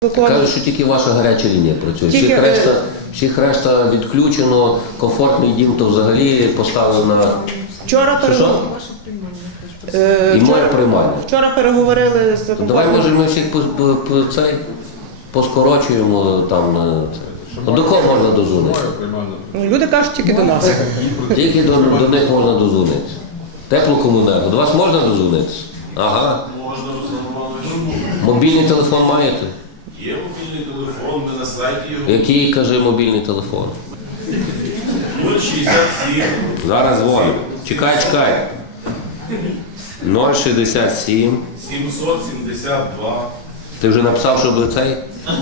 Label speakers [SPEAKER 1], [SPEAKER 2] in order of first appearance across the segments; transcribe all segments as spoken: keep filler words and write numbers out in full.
[SPEAKER 1] Кажуть, що тільки ваша гаряча лінія працює. Всіх
[SPEAKER 2] Тільки,
[SPEAKER 1] решта,
[SPEAKER 2] е,
[SPEAKER 1] всіх решта відключено, комфортний дім то взагалі поставили на...
[SPEAKER 2] Вчора,
[SPEAKER 1] Що,
[SPEAKER 2] перегу...
[SPEAKER 1] що?
[SPEAKER 2] Е,
[SPEAKER 1] І моя
[SPEAKER 2] вчора...
[SPEAKER 1] приймальня.
[SPEAKER 2] вчора переговорили з
[SPEAKER 1] То давай, може, ми всіх по, по, по, цей, поскорочуємо там. е, це. До кого можна дозвонитися?
[SPEAKER 2] Ну, люди кажуть тільки до нас.
[SPEAKER 1] Тільки до, до них можна дозвонитися. Теплокомуненерго. До вас можна дозвонитися? Ага.
[SPEAKER 3] Можна, Руслан Романович.
[SPEAKER 1] Мобільний телефон маєте?
[SPEAKER 3] Є мобільний телефон, ми на сайті його.
[SPEAKER 1] Який, каже, мобільний телефон?
[SPEAKER 3] нуль шістдесят сім.
[SPEAKER 1] Зараз дзвоню. Чекай, чекай. нуль шістдесят сім.
[SPEAKER 3] сімсот сімдесят два.
[SPEAKER 1] Ти вже написав, щоб цей?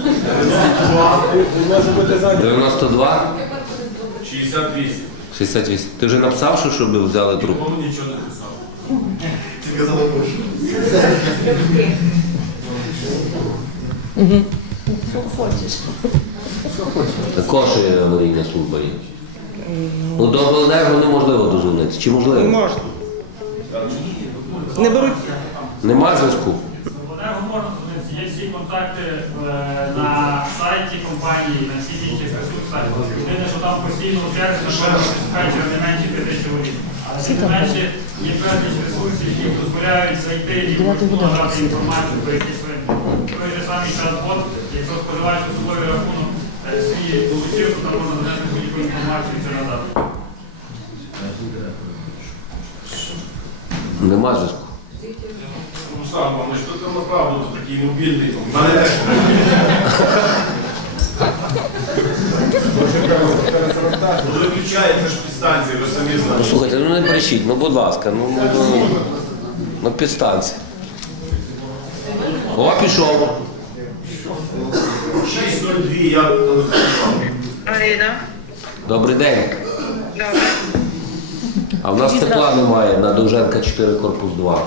[SPEAKER 1] дев'яносто два?
[SPEAKER 3] шістдесят вісім.
[SPEAKER 1] шістдесят вісім. Ти вже написав, що щоб взяли трубку?
[SPEAKER 3] Нікому нічого не писав.
[SPEAKER 4] Ти казала прошу.
[SPEAKER 1] Також є аварійна служба є. Ну, до обленерго неможливо дозвонитися. Чи
[SPEAKER 2] Не
[SPEAKER 1] можливо?
[SPEAKER 2] можна. Не беруть.
[SPEAKER 1] Нема зв'язку?
[SPEAKER 5] Обленерго можна звернутися. Є всі контакти е, на сайті компанії, на всіх інших ресурсах. Єдине, що там постійно черги, що шукають не менше п'яти чоловік. Але тим не менше є безліч ресурсів, які дозволяють зайти і надати інформацію про якісь ринки. Той же самий чат-бот, якщо споживач особливий рахунок е, свій долучив, то там можна донести будь-яку інформацію і це надати.
[SPEAKER 1] Нема зв'язку.
[SPEAKER 3] Руслан, ми ж тут направду такий мобільний. У мене теж. Коли виключається ж підстанція, ви самі
[SPEAKER 1] Ну,
[SPEAKER 3] знаєте.
[SPEAKER 1] слухайте, ну не брешіть, ну будь ласка, ну, ну, ну, ну підстанція. О, пішов.
[SPEAKER 3] шість нуль два я телефонував.
[SPEAKER 6] Аліна,
[SPEAKER 1] Добрий день.
[SPEAKER 6] добре.
[SPEAKER 1] А в нас тепла немає на Довженка чотири, корпус два.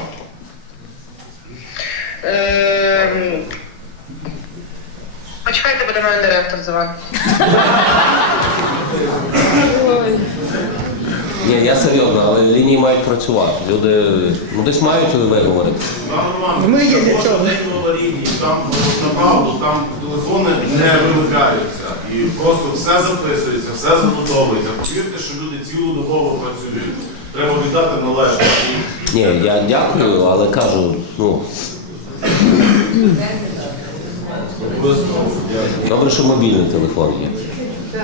[SPEAKER 6] Ем, Почекайте, буде мене директор звати.
[SPEAKER 1] Ні, я серйозно, але лінії мають працювати. Люди, ну десь мають виговорити.
[SPEAKER 3] Руслан Романович,
[SPEAKER 2] Ми є для
[SPEAKER 3] кожен
[SPEAKER 2] цього.
[SPEAKER 3] день в аварійній, там от, направду, там телефони не вимикаються. І просто все записується, все занотовується. Повірте, що люди цілодобово працюють. Треба віддати належне.
[SPEAKER 1] Ні, я дякую, але кажу, ну,
[SPEAKER 3] Обов'язково.
[SPEAKER 1] добре, що мобільний телефон є.